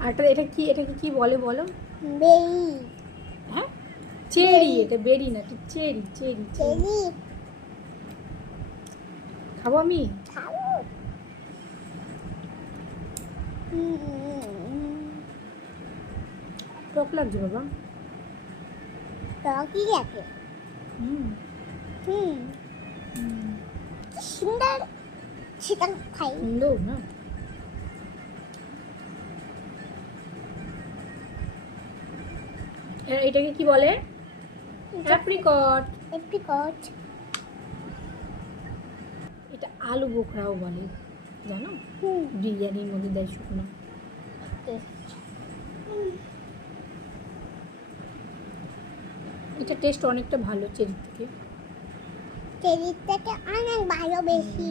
আর এটাকে কি বলে বলো? বেরি। হ্যাঁ, চেরি। এটা বেরি না, এটা চেরি চেরি চেরি। চেরি। খাবো আমি? খাবো। টক লাগছে বাবা। টকই লাগে। হুম হুম, হুম, কি সুন্দর সেটা খাই। সুন্দর না? এটাকে কি বলে? অ্যাপ্রিকট। এপ্রিকট। এটা আলু বোখরাও বলে, জানো? হুম, বিরিয়ানির মধ্যে দেয় শুকনো। এটা টেস্ট অনেকটা ভালো চেরির থেকে। চেরির থেকে অনেক ভালো বেশি।